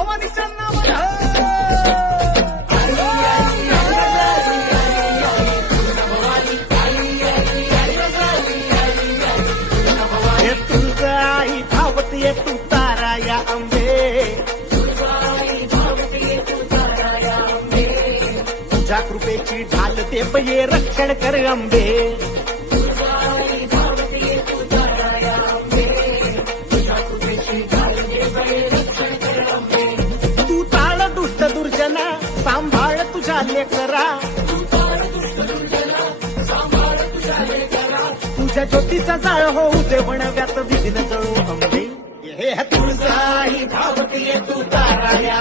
भवानीच्या नावानं हे तुझं आई धावत ये तू तारा या अंबे तुझ्या कृपेची ढाल ते ये रक्षण कर अंबे तू ताळ दुष्ट दुर्जना सांभाळ तुझ्या लेकरा तुझ्या ज्योतीचा जाळ होऊ दे वणव्यात विघ्न जळू अंबे हे तुळजाई धावत ये तू तारा या